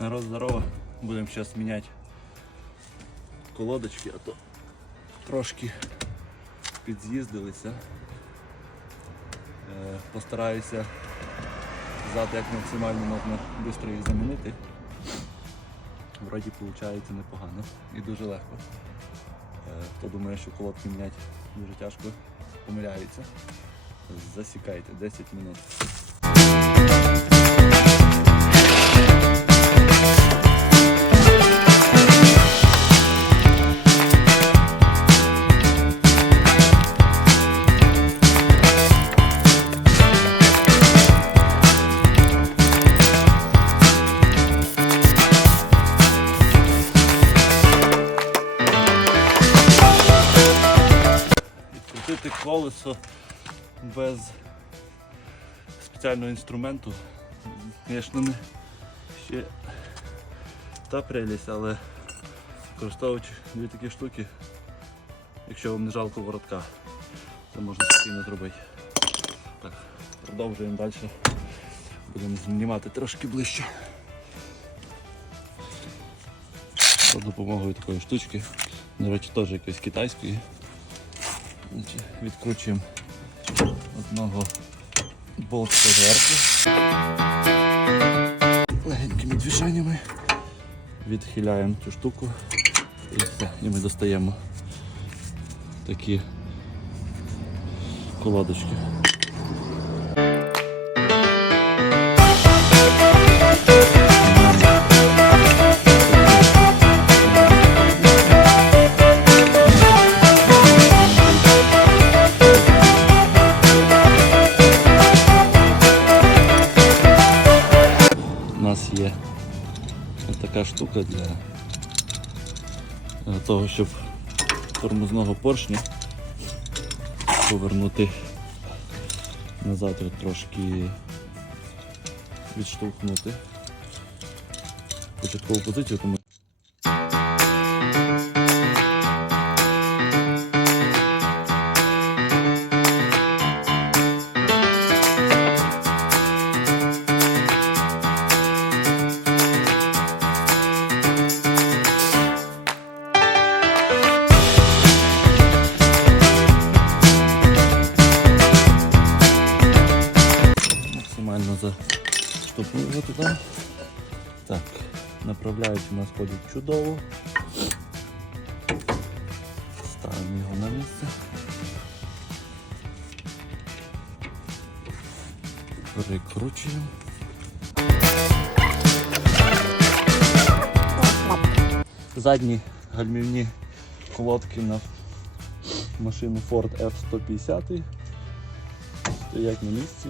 Народ, здорово! Будемо зараз міняти колодочки, а то трошки підз'їздилися. Постараюся взяти як максимально можна швидко їх замінити. Вроді виходить непогано і дуже легко. Хто думає, що колодки міняти дуже тяжко, помиляється. Засікайте 10 минут. Відкрутити колесо без спеціального інструменту, звісно, не ще та прелість, але використовуючи дві такі штуки, якщо вам не жалко воротка, це можна спокійно зробити. Так, продовжуємо далі, будемо знімати трошки ближче. За допомогою такої штучки, до речі, теж якоїсь китайської. Відкручуємо одного болтика зверху. Легенькими движеннями відхиляємо цю штуку і все, і ми достаємо такі колодочки. У нас є ось така штука для того, щоб тормозного поршня повернути назад, і трошки відштовхнути початкову позицію. Тому максимально заштовхнув його туди. Так, направляючи у нас ходить чудово. Ставимо його на місце. Перекручуємо. Задні гальмівні колодки на машину Ford F-150 стоять на місці.